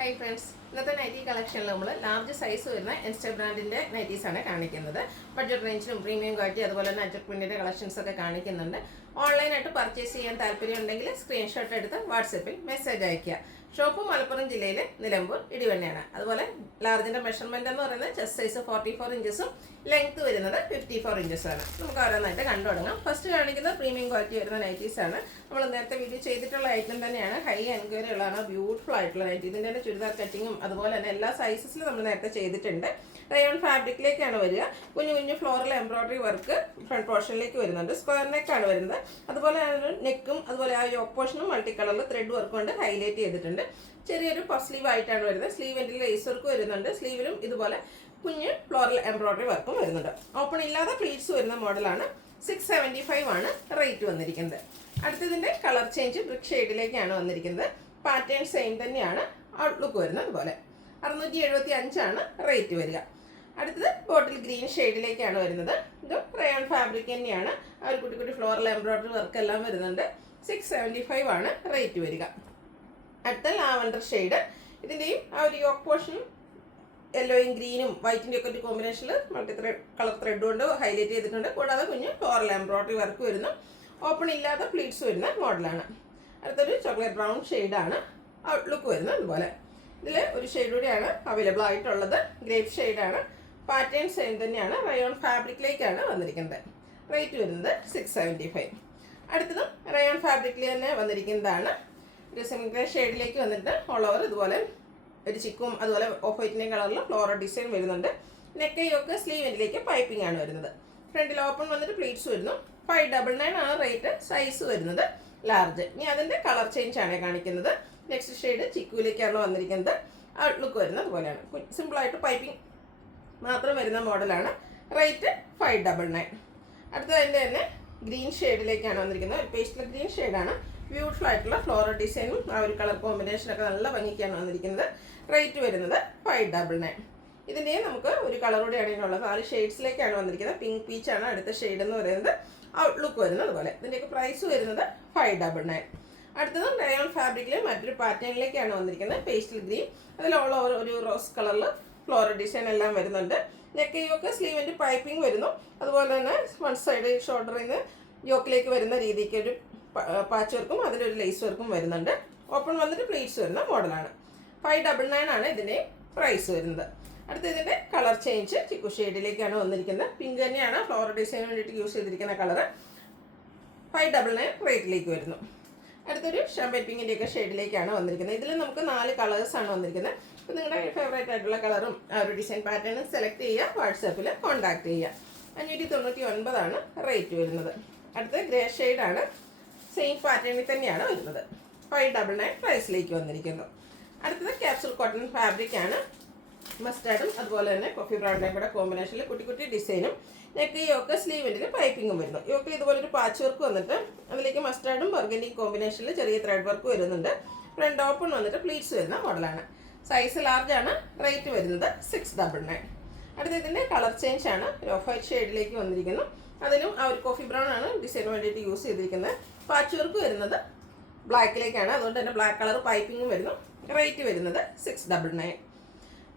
Hi friends, ഇന്നത്തെ nightie കളക്ഷനിൽ നമ്മൾ large size വരുന്ന ഇൻസ്റ്റ ബ്രാൻഡിൻ്റെ നൈറ്റീസാണ് കാണിക്കുന്നത്. ബഡ്ജറ്റ് റേഞ്ചിലും പ്രീമിയം ക്വാളിറ്റി അതുപോലെ തന്നെ അജക് പ്രിൻറ്റിൻ്റെ കളക്ഷൻസ് ഒക്കെ കാണിക്കുന്നുണ്ട്. ഓൺലൈനായിട്ട് പർച്ചേസ് ചെയ്യാൻ താല്പര്യം ഉണ്ടെങ്കിൽ സ്ക്രീൻഷോട്ട് എടുത്ത് വാട്സപ്പിൽ മെസ്സേജ് അയയ്ക്കുക. ഷോപ്പ് മലപ്പുറം ജില്ലയിൽ നിലമ്പൂർ ഇടിവണ്ണയാണ്. അതുപോലെ ലാർജിൻ്റെ മെഷർമെൻറ്റ് എന്ന് പറയുന്നത് ചെസ്റ്റ് സൈസ് 44 ഇഞ്ചസും ലെങ്ത് വരുന്നത് 54 ഇഞ്ചസാണ്. നമുക്ക് ഓരോന്നായിട്ട് കണ്ടു തുടങ്ങാം. ഫസ്റ്റ് കാണിക്കുന്നത് പ്രീമിയം ക്വാളിറ്റി വരുന്ന നൈറ്റീസാണ്. നമ്മൾ നേരത്തെ വീഡിയോ ചെയ്തിട്ടുള്ള ഐറ്റം തന്നെയാണ്. ഹൈ എൻക്വയറി ഉള്ളതാണ്. ബ്യൂട്ടിഫുൾ ആയിട്ടുള്ള നൈറ്റി. ഇതിൻ്റെ തന്നെ ചുരിദാർ കട്ടിങ്ങും അതുപോലെ തന്നെ എല്ലാ സൈസസിലും നമ്മൾ നേരത്തെ ചെയ്തിട്ടുണ്ട്. റയോൺ ഫാബ്രിക്കിലേക്കാണ് വരിക. കുഞ്ഞു കുഞ്ഞു ഫ്ലോറൽ എംബ്രോയിഡറി വർക്ക് ഫ്രണ്ട് പോർഷനിലേക്ക് വരുന്നുണ്ട്. സ്ക്വയർ നെക്കാണ് വരുന്നത്. അതുപോലെ നെക്കും അതുപോലെ ആ യോക്ക് പോർഷനും മൾട്ടി കളറിൽ ത്രെഡ് വർക്ക് കൊണ്ട് ഹൈലൈറ്റ് ചെയ്തിട്ടുണ്ട്. ചെറിയൊരു പഫ് സ്ലീവ് ആയിട്ടാണ് വരുന്നത്. സ്ലീവ് എൻഡിൽ ലേസ് വർക്ക് വരുന്നുണ്ട്. സ്ലീവിലും ഇതുപോലെ കുഞ്ഞ് ഫ്ലോറൽ എംബ്രോയിഡറി വർക്കും വരുന്നുണ്ട്. ഓപ്പൺ ഇല്ലാതെ പ്ലീറ്റ്സ് വരുന്ന മോഡലാണ്. 675 ആണ് റേറ്റ് വന്നിരിക്കുന്നത്. അടുത്തതിൻ്റെ കളർ ചേഞ്ച് ബ്രിക്ക് ഷെയ്ഡിലേക്കാണ് വന്നിരിക്കുന്നത്. പാറ്റേൺ സെയിം തന്നെയാണ്. ഔട്ട്ലുക്ക് വരുന്നത് അതുപോലെ 675 ആണ് റേറ്റ് വരിക. അടുത്തത് ബോട്ടിൽ ഗ്രീൻ ഷെയ്ഡിലേക്കാണ് വരുന്നത്. ഇത് റയോൺ ഫാബ്രിക് തന്നെയാണ്. ആ ഒരു കുട്ടി കുട്ടി ഫ്ലോറൽ എംബ്രോയിഡറി വർക്ക് എല്ലാം വരുന്നുണ്ട്. 675 ആണ് റേറ്റ് വരിക. അടുത്ത ലാവൻഡർ ഷെയ്ഡ്. ഇതിൻ്റെയും ആ ഒരു യോക്ക് പോർഷനും യെല്ലോയും ഗ്രീനും വൈറ്റിൻ്റെ ഒക്കെ ഒരു കോമ്പിനേഷനിൽ മൾട്ടി കളർ ത്രെഡ് കൊണ്ട് ഹൈലൈറ്റ് ചെയ്തിട്ടുണ്ട്. കൂടാതെ കുഞ്ഞ് ഫ്ലോറൽ എംബ്രോയിഡറി വർക്ക് വരുന്നു. ഓപ്പൺ ഇല്ലാത്ത പ്ലീറ്റ്സ് വരുന്ന മോഡലാണ്. അടുത്തൊരു ചോക്ലേറ്റ് ബ്രൗൺ ഷെയ്ഡാണ്. ഔട്ട്ലുക്ക് വരുന്നത് അതുപോലെ. ഇതിൽ ഒരു ഷെയ്ഡ് കൂടിയാണ് അവൈലബിൾ ആയിട്ടുള്ളത്. ഗ്രേപ്പ് ഷെയ്ഡാണ്. പാറ്റേൺ സെയിം തന്നെയാണ്. റയോൺ ഫാബ്രിക്കിലേക്കാണ് വന്നിരിക്കുന്നത്. റേറ്റ് വരുന്നത് 675. അടുത്തതും റയോൺ ഫാബ്രിക്കിൽ തന്നെ വന്നിരിക്കുന്നതാണ്. ഒരു സെമി ഗ്രേ ഷെയ്ഡിലേക്ക് വന്നിട്ട് ഓൾ ഓവർ ഇതുപോലെ ഒരു ചിക്കും അതുപോലെ ഓഫ് വൈറ്റിൻ്റെ കളറിൽ ഫ്ലോറൽ ഡിസൈൻ വരുന്നുണ്ട്. നെക്കൈയൊക്കെ സ്ലീവ് എൻഡിലേക്ക് പൈപ്പിംഗ് ആണ് വരുന്നത്. ഫ്രണ്ടിൽ ഓപ്പൺ വന്നിട്ട് പ്ലീറ്റ്സ് വരുന്നു. 599 ആണ് റേറ്റ്. സൈസ് വരുന്നത് ലാർജ്. ഇനി അതിൻ്റെ കളർ ചേഞ്ച് ആണ് കാണിക്കുന്നത്. നെക്സ്റ്റ് ഷെയ്ഡ് ചിക്കുവിലേക്കാണ് വന്നിരിക്കുന്നത്. ഔട്ട്ലുക്ക് വരുന്നത് അതുപോലെയാണ്. സിമ്പിളായിട്ട് പൈപ്പിംഗ് മാത്രം വരുന്ന മോഡലാണ്. റേറ്റ് 599. അടുത്തതിൻ്റെ തന്നെ ഗ്രീൻ ഷെയ്ഡിലേക്കാണ് വന്നിരിക്കുന്നത്. ഒരു പേസ്റ്റൽ ഗ്രീൻ ഷെയ്ഡാണ്. ബ്യൂട്ടിഫുൾ ആയിട്ടുള്ള ഫ്ലോറൽ ഡിസൈനും ആ ഒരു കളർ കോമ്പിനേഷനൊക്കെ നല്ല ഭംഗിക്കാണ് വന്നിരിക്കുന്നത്. റേറ്റ് വരുന്നത് 599. ഇതിൻ്റെയും നമുക്ക് ഒരു കളർ കൂടിയാണ് ഇതിനുള്ളത്. 4 ഷെയ്ഡ്സിലേക്കാണ് വന്നിരിക്കുന്നത്. പിങ്ക് പീച്ചാണ് അടുത്ത ഷെയ്ഡ് എന്ന് പറയുന്നത്. ഔട്ട്ലുക്ക് വരുന്നത് അതുപോലെ. ഇതിൻ്റെയൊക്കെ പ്രൈസ് വരുന്നത് 599. അടുത്തതും റയോൺ ഫാബ്രിക്കിൽ മറ്റൊരു പാറ്റേണിലേക്കാണ് വന്നിരിക്കുന്നത്. Pastel green. അതിൽ ഓൾ ഓവർ ഒരു റോസ് കളറിൽ ഫ്ലോറൽ ഡിസൈൻ എല്ലാം വരുന്നുണ്ട്. നെക്കൈയൊക്കെ സ്ലീവിൻ്റെ പൈപ്പിംഗ് വരുന്നു. അതുപോലെ തന്നെ വൺ സൈഡ് ഷോൾഡറിൽ നിന്ന് യോക്കിലേക്ക് വരുന്ന രീതിക്ക് ഒരു പാച്ച് വർക്കും അതിലൊരു ലേസ് വർക്കും വരുന്നുണ്ട്. ഓപ്പൺ വന്നിട്ട് പ്ലീറ്റ്സ് വരുന്ന മോഡലാണ്. 599 ആണ് ഇതിൻ്റെ പ്രൈസ് വരുന്നത്. അടുത്ത ഇതിൻ്റെ കളർ ചേഞ്ച് ചിക്കു ഷെയ്ഡിലേക്കാണ് വന്നിരിക്കുന്നത്. പിങ്ക് തന്നെയാണ് ഫ്ലോറൽ ഡിസൈന് വേണ്ടിയിട്ട് യൂസ് ചെയ്തിരിക്കുന്ന കളറ്. 599 റേറ്റിലേക്ക് വരുന്നു. അടുത്തൊരു ഷാമ്പൈൻ പിങ്കിൻ്റെയൊക്കെ ഷെയ്ഡിലേക്കാണ് വന്നിരിക്കുന്നത്. ഇതിൽ നമുക്ക് 4 കളേഴ്സാണ് വന്നിരിക്കുന്നത്. അപ്പോൾ നിങ്ങളുടെ ഫേവറേറ്റ് ആയിട്ടുള്ള കളറും ആ ഒരു ഡിസൈൻ പാറ്റേണും സെലക്ട് ചെയ്യുക. വാട്സാപ്പിൽ കോൺടാക്ട് ചെയ്യുക. 599 ആണ് റേറ്റ് വരുന്നത്. അടുത്ത ഗ്രേ ഷെയ്ഡാണ്. സെയിം പാറ്റേണിൽ തന്നെയാണ് വരുന്നത്. 599 പ്രൈസിലേക്ക് വന്നിരിക്കുന്നു. അടുത്തത് ക്യാപ്സൂൾ കോട്ടൺ ഫാബ്രിക് ആണ്. മസ്റ്റാർഡും അതുപോലെ തന്നെ കോഫി ബ്രൗണിൻ്റെയും കൂടെ കോമ്പിനേഷനിൽ കുട്ടി കുട്ടി ഡിസൈനും നെക്ക് യോക്ക് സ്ലീവിൻ്റെ പൈപ്പിങ്ങും വരുന്നു. യോക്കിൽ ഇതുപോലെ ഒരു പാച്ച് വർക്ക് വന്നിട്ട് അതിലേക്ക് മസ്റ്റാർഡും ബർഗൻഡിയും കോമ്പിനേഷനിൽ ചെറിയ ത്രെഡ് വർക്ക് വരുന്നുണ്ട്. ഫ്രണ്ട് ഓപ്പൺ വന്നിട്ട് പ്ലീറ്റ്സ് വരുന്ന മോഡലാണ്. സൈസ് ലാർജ് ആണ്. റേറ്റ് വരുന്നത് 699. അടുത്ത ഇതിൻ്റെ കളർ ചേഞ്ച് ആണ്. ഒരു ഓഫ് വൈറ്റ് ഷെയ്ഡിലേക്ക് വന്നിരിക്കുന്നു. അതിനും ആ ഒരു കോഫി ബ്രൗൺ ആണ് ഡിസൈന് വേണ്ടിയിട്ട് യൂസ് ചെയ്തിരിക്കുന്നത്. പാച്ച് വർക്ക് വരുന്നത് ബ്ലാക്കിലേക്കാണ്. അതുകൊണ്ട് തന്നെ ബ്ലാക്ക് കളർ പൈപ്പിങ്ങും വരുന്നു. റേറ്റ് വരുന്നത് 699.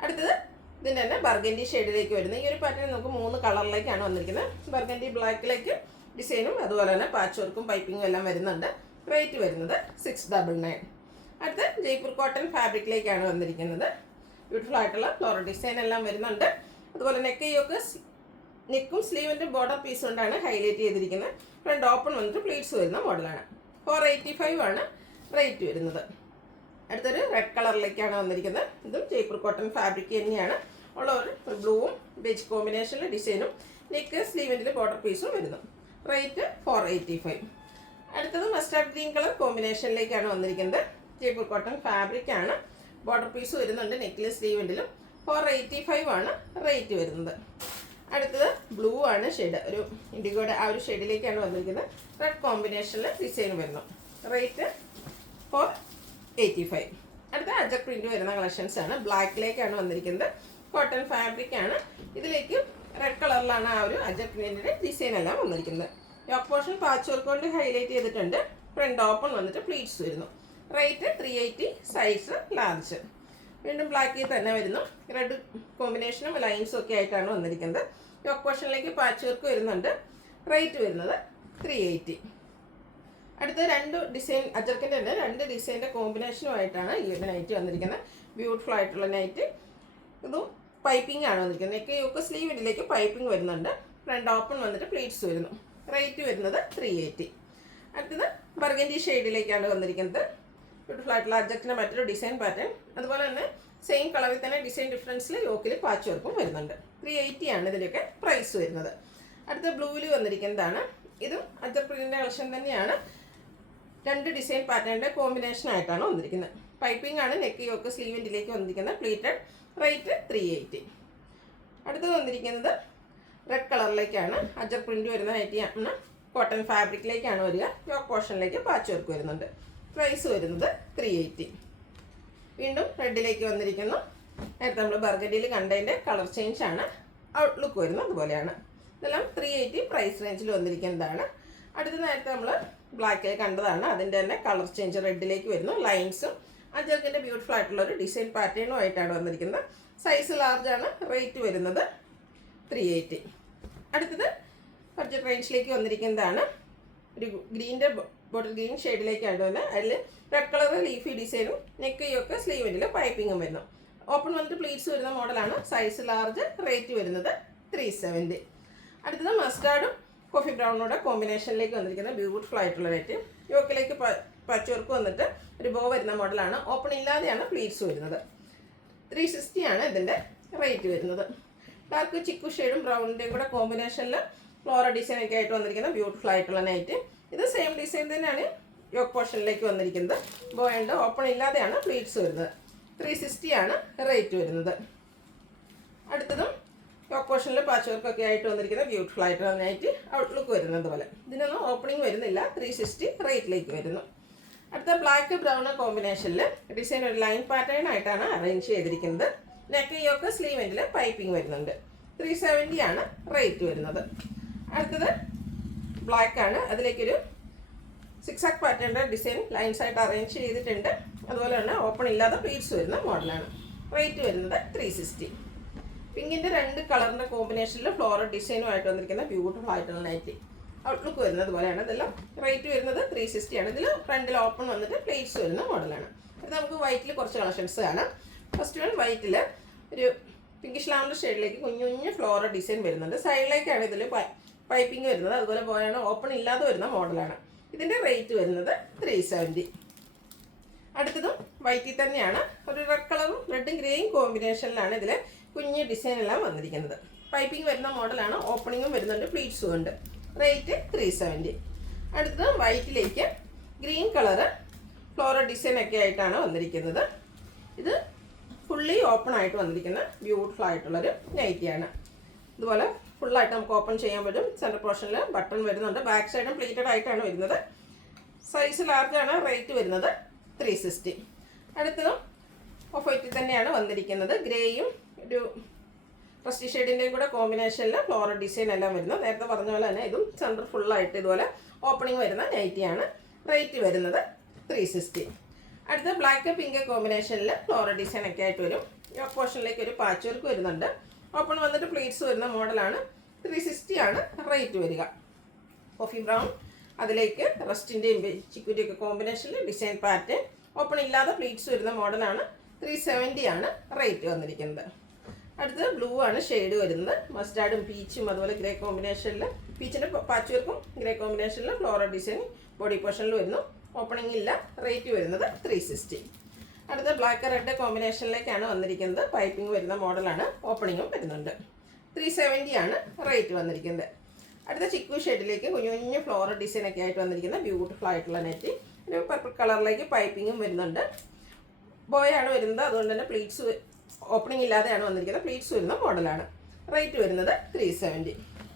അടുത്തത് ഇതിൻ്റെ തന്നെ ബർഗൻഡി ഷെയ്ഡിലേക്ക് വരുന്നത്. ഈ ഒരു പാറ്റേൺ നമുക്ക് 3 കളറിലേക്കാണ് വന്നിരിക്കുന്നത്. ബർഗൻഡി ബ്ലാക്കിലേക്ക് ഡിസൈനും അതുപോലെ തന്നെ പാച്ച് വർക്കും പൈപ്പിങ്ങും എല്ലാം വരുന്നുണ്ട്. റേറ്റ് വരുന്നത് 699. അടുത്ത ജയ്പൂർ കോട്ടൺ ഫാബ്രിക്കിലേക്കാണ് വന്നിരിക്കുന്നത്. ബ്യൂട്ടിഫുൾ ആയിട്ടുള്ള ഫ്ലോറൽ ഡിസൈൻ എല്ലാം വരുന്നുണ്ട്. അതുപോലെ നെക്കും സ്ലീവിൻ്റെ ബോർഡർ പീസ് കൊണ്ടാണ് ഹൈലൈറ്റ് ചെയ്തിരിക്കുന്നത്. ഫ്രണ്ട് ഓപ്പൺ വന്നിട്ട് പ്ലീറ്റ്സ് വരുന്ന മോഡലാണ്. 485 ആണ് റേറ്റ് വരുന്നത്. അടുത്തൊരു റെഡ് കളറിലേക്കാണ് വന്നിരിക്കുന്നത്. ഇതും ജയ്പൂർ കോട്ടൺ ഫാബ്രിക് തന്നെയാണ്. ഉള്ള ഒരു ബ്ലൂവും ബേജ് കോമ്പിനേഷനിൽ ഡിസൈനും നെക്ക് സ്ലീവിൻ്റെ ബോർഡർ പീസും വരുന്നു. റേറ്റ് 485. അടുത്തത് മസ്റ്റാർഡ് ഗ്രീൻ കളർ കോമ്പിനേഷനിലേക്കാണ് വന്നിരിക്കുന്നത്. ജയ്പൂർ കോട്ടൺ ഫാബ്രിക് ആണ്. ബോർഡർ പീസ് വരുന്നുണ്ട് നെക്കിലും സ്ലീവിൻ്റിലും. 485 ആണ് റേറ്റ് വരുന്നത്. അടുത്തത് ബ്ലൂ ആണ് ഷെയ്ഡ്. ഒരു ഇൻഡിഗോയുടെ ആ ഒരു ഷെയ്ഡിലേക്കാണ് വന്നിരിക്കുന്നത്. റെഡ് കോമ്പിനേഷനിൽ ഡിസൈൻ വരുന്നു. റേറ്റ് 485. അടുത്ത അജക് പ്രിൻറ്റ് വരുന്ന കളക്ഷൻസ് ആണ്. ബ്ലാക്കിലേക്കാണ് വന്നിരിക്കുന്നത്. കോട്ടൺ ഫാബ്രിക് ആണ്. ഇതിലേക്ക് റെഡ് കളറിലാണ് ആ ഒരു അജക് പ്രിൻറ്റിൻ്റെ ഡിസൈൻ എല്ലാം വന്നിരിക്കുന്നത്. യോക്ക് പോർഷൻ പാച്ച് വർക്ക് കൊണ്ട് ഹൈലൈറ്റ് ചെയ്തിട്ടുണ്ട്. ഫ്രണ്ട് ഓപ്പൺ വന്നിട്ട് പ്ലീറ്റ്സ് വരുന്നു. റേറ്റ് 380. Size large. വീണ്ടും ബ്ലാക്കിൽ തന്നെ വരുന്നു. റെഡ് കോമ്പിനേഷനും ലൈൻസും ഒക്കെ ആയിട്ടാണ് വന്നിരിക്കുന്നത്. യോക്ക് പോർഷനിലേക്ക് പാച്ച് വർക്ക് വരുന്നുണ്ട്. റേറ്റ് വരുന്നത് 380. അടുത്ത രണ്ട് ഡിസൈൻ അജർക്കിൻ്റെ തന്നെ രണ്ട് ഡിസൈൻ്റെ കോമ്പിനേഷനുമായിട്ടാണ് ഈ ഒരു നൈറ്റ് വന്നിരിക്കുന്നത്. ബ്യൂട്ടിഫുൾ ആയിട്ടുള്ള നൈറ്റ്. ഇതും പൈപ്പിംഗ് ആണ് വന്നിരിക്കുന്നത്. നെക്ക് യോക്ക് സ്ലീവിലേക്ക് പൈപ്പിംഗ് വരുന്നുണ്ട്. ഫ്രണ്ട് ഓപ്പൺ വന്നിട്ട് പ്ലീറ്റ്സ് വരുന്നു. റേറ്റ് വരുന്നത് 380. അടുത്തത് ബർഗൻഡി ഷെയ്ഡിലേക്കാണ് വന്നിരിക്കുന്നത്. ബ്യൂട്ടിഫുൾ ആയിട്ടുള്ള അജർക്കിൻ്റെ മറ്റൊരു ഡിസൈൻ പാറ്റേൺ. അതുപോലെ തന്നെ സെയിം കളറിൽ തന്നെ ഡിസൈൻ ഡിഫറൻസിൽ യോക്കിൽ പാച്ച് വർക്കും വരുന്നുണ്ട്. 380 ആണ് ഇതിൻ്റെയൊക്കെ പ്രൈസ് വരുന്നത്. അടുത്ത ബ്ലൂവിൽ വന്നിരിക്കുന്നതാണ്. ഇതും അജർ പ്രിന്റിൻ്റെ കളക്ഷൻ തന്നെയാണ്. രണ്ട് ഡിസൈൻ പാറ്റേണിൻ്റെ കോമ്പിനേഷൻ ആയിട്ടാണ് വന്നിരിക്കുന്നത്. പൈപ്പിംഗ് ആണ് നെക്ക് യോക്ക് സ്ലീവിൻ്റിലേക്ക് വന്നിരിക്കുന്നത്. പ്ലീറ്റഡ്. റേറ്റ് 380. അടുത്തത് വന്നിരിക്കുന്നത് റെഡ് കളറിലേക്കാണ്. അജർ പ്രിന്റ് വരുന്ന നൈറ്റിയാണ്. കോട്ടൺ ഫാബ്രിക്കിലേക്കാണ് വരിക. യോക്ക് പോർഷനിലേക്ക് പാച്ച് വർക്ക് വരുന്നുണ്ട്. പ്രൈസ് വരുന്നത് 380. വീണ്ടും റെഡിലേക്ക് വന്നിരിക്കുന്നു. നേരത്തെ നമ്മൾ ബർഗഡിയിൽ കണ്ടതിൻ്റെ കളർ ചേഞ്ച് ആണ്. ഔട്ട്ലുക്ക് വരുന്നത് അതുപോലെയാണ്. ഇതെല്ലാം 380 പ്രൈസ് റേഞ്ചിൽ വന്നിരിക്കുന്നതാണ്. അടുത്ത നേരത്തെ നമ്മൾ ബ്ലാക്കിൽ കണ്ടതാണ്. അതിൻ്റെ തന്നെ കളർ ചേഞ്ച് റെഡിലേക്ക് വരുന്നു. ലൈൻസും അജർക്കിൻ്റെ ബ്യൂട്ടിഫുൾ ആയിട്ടുള്ള ഒരു ഡിസൈൻ പാറ്റേണും ആയിട്ടാണ് വന്നിരിക്കുന്നത്. സൈസ് ലാർജ് ആണ്. റേറ്റ് വരുന്നത് 380. അടുത്തത് ബഡ്ജറ്റ് റേഞ്ചിലേക്ക് വന്നിരിക്കുന്നതാണ്. ഒരു ഗ്രീൻ്റെ ബോട്ടിൽ ഗ്രീൻ ഷെയ്ഡിലേക്കാണ് വന്നത്. അതിൽ റെഡ് കളർ ലീഫി ഡിസൈനും നെക്കയൊക്കെ സ്ലീവിൻ്റെ പൈപ്പിങ്ങും വരുന്നു. ഓപ്പൺ വന്നിട്ട് പ്ലീറ്റ്സ് വരുന്ന മോഡലാണ്. Size large. റേറ്റ് വരുന്നത് 370. അടുത്തത് മസ്റ്റാർഡും കോഫി ബ്രൗണോടെ കോമ്പിനേഷനിലേക്ക് വന്നിരിക്കുന്ന ബ്യൂട്ടിഫുൾ ആയിട്ടുള്ള റേറ്റ്. യോക്കിലേക്ക് പച്ച് വർക്ക് വന്നിട്ട് ഒരു ബോ വരുന്ന മോഡലാണ്. ഓപ്പൺ ഇല്ലാതെയാണ് പ്ലീറ്റ്സ് വരുന്നത്. 360 ആണ് ഇതിൻ്റെ റേറ്റ് വരുന്നത്. ഡാർക്ക് ചിക്കു ഷെയ്ഡും ബ്രൗണിൻ്റെയും കൂടെ കോമ്പിനേഷനിൽ ഫ്ലോറ ഡിസൈൻ ഒക്കെ ആയിട്ട് വന്നിരിക്കുന്ന ബ്യൂട്ടിഫുൾ ആയിട്ടുള്ള നൈറ്റ്. ഇത് സെയിം ഡിസൈൻ തന്നെയാണ് യോക്ക് പോർഷനിലേക്ക് വന്നിരിക്കുന്നത്. ബോ ഉണ്ട്. ഓപ്പൺ ഇല്ലാതെയാണ് പ്ലീറ്റ്സ് വരുന്നത്. 360 ആണ് റേറ്റ് വരുന്നത്. അടുത്തതും യോക്ക് പോർഷനിൽ പാച്ച് വർക്കൊക്കെ ആയിട്ട് വന്നിരിക്കുന്ന ബ്യൂട്ടിഫുൾ ആയിട്ടുള്ള നൈറ്റ്. ഔട്ട്ലുക്ക് വരുന്നത് പോലെ. ഇതിനൊന്നും ഓപ്പണിംഗ് വരുന്നില്ല. 360 റേറ്റിലേക്ക് വരുന്നു. അടുത്ത ബ്ലാക്ക് ബ്രൗൺ കോമ്പിനേഷനിൽ ഡിസൈൻ ഒരു ലൈൻ പാറ്റേൺ ആയിട്ടാണ് അറേഞ്ച് ചെയ്തിരിക്കുന്നത്. നെക്ക് യോക്ക് സ്ലീവെൻറ്റിൽ പൈപ്പിംഗ് വരുന്നുണ്ട്. 370 ആണ് റേറ്റ് വരുന്നത്. അടുത്തത് ബ്ലാക്ക് ആണ്. അതിലേക്കൊരു സിക്സാക് പാറ്റേണിൻ്റെ ഡിസൈൻ ലൈൻസ് ആയിട്ട് അറേഞ്ച് ചെയ്തിട്ടുണ്ട്. അതുപോലെ തന്നെ ഓപ്പൺ ഇല്ലാതെ പ്ലീറ്റ്സ് വരുന്ന മോഡലാണ്. റേറ്റ് വരുന്നത് 360. പിങ്കിൻ്റെ രണ്ട് കളറിൻ്റെ കോമ്പിനേഷനിൽ ഫ്ലോറൽ ഡിസൈനുമായിട്ട് വന്നിരിക്കുന്ന ബ്യൂട്ടിഫുൾ ആയിട്ടുള്ള നൈറ്റി. ഔട്ട്ലുക്ക് വരുന്നത് പോലെയാണ്. ഇതെല്ലാം റേറ്റ് വരുന്നത് 360 ആണ്. ഇതിൽ ഫ്രണ്ടിൽ ഓപ്പൺ വന്നിട്ട് പ്ലേറ്റ്സ് വരുന്ന മോഡലാണ്. അത് നമുക്ക് വൈറ്റിൽ കുറച്ച് കളക്ഷൻസ് കാണാം. ഫസ്റ്റ് വൺ വൈറ്റിൽ ഒരു പിങ്കിഷ് ലാവൻഡർ ഷെയ്ഡിലേക്ക് കുഞ്ഞു കുഞ്ഞു ഫ്ലോറൽ ഡിസൈൻ വരുന്നുണ്ട്. സൈഡിലേക്കാണ് ഇതിൽ പൈപ്പിംഗ് വരുന്നത്. അതുപോലെ പോലെയാണ് ഓപ്പൺ ഇല്ലാതെ വരുന്ന മോഡലാണ്. ഇതിൻ്റെ റേറ്റ് വരുന്നത് 370. അടുത്തതും വൈറ്റിൽ തന്നെയാണ്. ഒരു റെഡ് കളറും റെഡും ഗ്രേയും കോമ്പിനേഷനിലാണ് ഇതിൽ കുഞ്ഞ് ഡിസൈൻ എല്ലാം വന്നിരിക്കുന്നത്. പൈപ്പിംഗ് വരുന്ന മോഡലാണ്. ഓപ്പണിങ്ങും വരുന്നുണ്ട്. പ്ലീറ്റ്സും ഉണ്ട്. റേറ്റ് 370. അടുത്തത് വൈറ്റിലേക്ക് ഗ്രീൻ കളറ് ഫ്ലോറൽ ഡിസൈൻ ഒക്കെ ആയിട്ടാണ് വന്നിരിക്കുന്നത്. ഇത് ഫുള്ളി ഓപ്പൺ ആയിട്ട് വന്നിരിക്കുന്ന ബ്യൂട്ടിഫുൾ ആയിട്ടുള്ളൊരു നൈറ്റിയാണ്. ഇതുപോലെ ഫുള്ളായിട്ട് നമുക്ക് ഓപ്പൺ ചെയ്യാൻ പറ്റും. സെൻറ്റർ പോർഷനിൽ ബട്ടൺ വരുന്നുണ്ട്. ബാക്ക് സൈഡും പ്ലീറ്റഡ് ആയിട്ടാണ് വരുന്നത്. സൈസ് ലാർജാണ്. റേറ്റ് വരുന്നത് 360. അടുത്തതും ഓഫ് വൈറ്റിൽ തന്നെയാണ് വന്നിരിക്കുന്നത്. ഗ്രേയും ഒരു റസ്റ്റി ഷെയ്ഡിൻ്റെയും കൂടെ കോമ്പിനേഷനിൽ ഫ്ലോറൽ ഡിസൈൻ എല്ലാം വരുന്നു. നേരത്തെ പറഞ്ഞ പോലെ തന്നെ ഇതും സെൻറ്റർ ഫുള്ളായിട്ട് ഇതുപോലെ ഓപ്പണിങ് വരുന്ന നൈറ്റിയാണ്. റേറ്റ് വരുന്നത് 360. അടുത്ത ബ്ലാക്ക് പിങ്ക് കോമ്പിനേഷനിൽ ഫ്ലോറൽ ഡിസൈൻ ഒക്കെ ആയിട്ട് വരും. യോക്ക് പോർഷനിലേക്ക് ഒരു പാച്ച് വർക്ക് വരുന്നുണ്ട്. ഓപ്പൺ വന്നിട്ട് പ്ലീറ്റ്സ് വരുന്ന മോഡലാണ്. 360 ആണ് റേറ്റ് വരിക. കോഫി ബ്രൗൺ അതിലേക്ക് റസ്റ്റിൻ്റെയും ചിക്കുൻ്റെയും ഒക്കെ കോമ്പിനേഷനിൽ ഡിസൈൻ പാറ്റേൺ. ഓപ്പൺ ഇല്ലാതെ പ്ലീറ്റ്സ് വരുന്ന മോഡലാണ്. 370 ആണ് റേറ്റ് വന്നിരിക്കുന്നത്. അടുത്ത് ബ്ലൂ ആണ് ഷെയ്ഡ് വരുന്നത്. മസ്റ്റാർഡും പീച്ചും അതുപോലെ ഗ്രേ കോമ്പിനേഷനിൽ പീച്ചിൻ്റെ പാച്ച് വർക്കും ഗ്രേ കോമ്പിനേഷനിൽ ഫ്ലോറൽ ഡിസൈൻ ബോഡി പോർഷനിൽ വരുന്നു. ഓപ്പണിംഗ് ഇല്ല. റേറ്റ് വരുന്നത് 360. അടുത്ത ബ്ലാക്ക് റെഡ് കോമ്പിനേഷനിലേക്കാണ് വന്നിരിക്കുന്നത്. പൈപ്പിംഗ് വരുന്ന മോഡലാണ്. ഓപ്പണിങ്ങും വരുന്നുണ്ട്. 370 ആണ് റേറ്റ് വന്നിരിക്കുന്നത്. അടുത്ത ചിക്കു ഷെയ്ഡിലേക്ക് കുഞ്ഞു കുഞ്ഞു ഫ്ലോറൽ ഡിസൈൻ ഒക്കെ ആയിട്ട് വന്നിരിക്കുന്ന ബ്യൂട്ടിഫുൾ ആയിട്ടുള്ള നെറ്റ്. ഒരു പർപ്പിൾ കളറിലേക്ക് പൈപ്പിങ്ങും വരുന്നുണ്ട്. ബോയാണ് വരുന്നത്. അതുകൊണ്ട് തന്നെ പ്ലീറ്റ്സ് ഓപ്പണിംഗ് ഇല്ലാതെയാണ് വന്നിരിക്കുന്നത്. പ്ലീറ്റ്സ് വരുന്ന മോഡലാണ്. റേറ്റ് വരുന്നത് 370.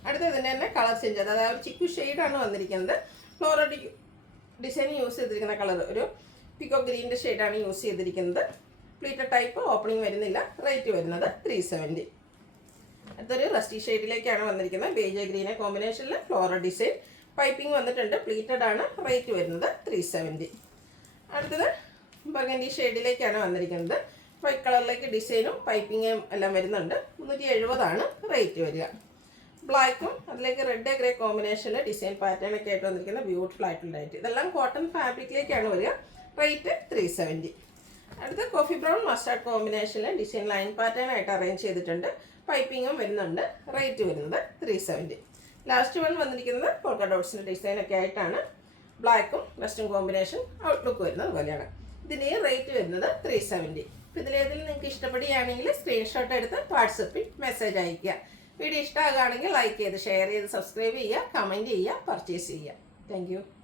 അടുത്ത ഇതിൻ്റെ തന്നെ കളർ ചേഞ്ച്. അതായത് ഒരു ചിക്കു ഷെയ്ഡാണ് വന്നിരിക്കുന്നത്. ഫ്ലോറൽ ഡിസൈൻ യൂസ് ചെയ്തിരിക്കുന്ന കളർ ഒരു പിക്കോ ഗ്രീൻ്റെ ഷെയ്ഡാണ് യൂസ് ചെയ്തിരിക്കുന്നത്. Pleated type. ഓപ്പണിംഗ് വരുന്നില്ല. റേറ്റ് വരുന്നത് 370. അടുത്തൊരു റസ്റ്റി ഷെയ്ഡിലേക്കാണ് വന്നിരിക്കുന്നത്. ബേജ് ഗ്രീനെ കോമ്പിനേഷനിൽ ഫ്ലോറൽ ഡിസൈൻ പൈപ്പിംഗ് വന്നിട്ടുണ്ട്. പ്ലീറ്റഡ് ആണ്. റേറ്റ് വരുന്നത് 370. അടുത്തത് ബർഗൻഡി ഷെയ്ഡിലേക്കാണ് വന്നിരിക്കുന്നത്. വൈറ്റ് കളറിലേക്ക് ഡിസൈനും പൈപ്പിങ്ങും എല്ലാം വരുന്നുണ്ട്. 370 റേറ്റ് വരിക. ബ്ലാക്കും അതിലേക്ക് റെഡ് ഗ്രേ കോമ്പിനേഷനിൽ ഡിസൈൻ പാറ്റേൺ ഒക്കെ ആയിട്ട് വന്നിരിക്കുന്ന ബ്യൂട്ടിഫുൾ ആയിട്ടുള്ള റേറ്റ്. ഇതെല്ലാം കോട്ടൺ ഫാബ്രിക്കിലേക്കാണ് വരിക. റേറ്റ് 370. അടുത്ത കോഫി ബ്രൗൺ മസ്റ്റാർഡ് കോമ്പിനേഷനിൽ ഡിസൈൻ ലൈൻ പാറ്റേൺ ആയിട്ട് അറേഞ്ച് ചെയ്തിട്ടുണ്ട്. പൈപ്പിങ്ങും വരുന്നുണ്ട്. റേറ്റ് വരുന്നത് 370. ലാസ്റ്റ് വൺ വന്നിരിക്കുന്നത് പോൾക്ക ഡോട്ട്സിൻ്റെ ഡിസൈനൊക്കെ ആയിട്ടാണ്. ബ്ലാക്കും വെസ്റ്റേൺ കോമ്പിനേഷൻ ഔട്ട്ലുക്ക് വരുന്നത് പോലെയാണ്. ഇതിൻ്റെ റേറ്റ് വരുന്നത് 370. അപ്പോൾ ഇതിലേതിൽ നിങ്ങൾക്ക് ഇഷ്ടപ്പെടുകയാണെങ്കിൽ സ്ക്രീൻഷോട്ട് എടുത്ത് വാട്സപ്പിൽ മെസ്സേജ് അയയ്ക്കുക. വീഡിയോ ഇഷ്ടമാകുകയാണെങ്കിൽ ലൈക്ക് ചെയ്ത് ഷെയർ ചെയ്ത് സബ്സ്ക്രൈബ് ചെയ്യുക, കമൻറ്റ് ചെയ്യുക, പർച്ചേസ് ചെയ്യുക. താങ്ക്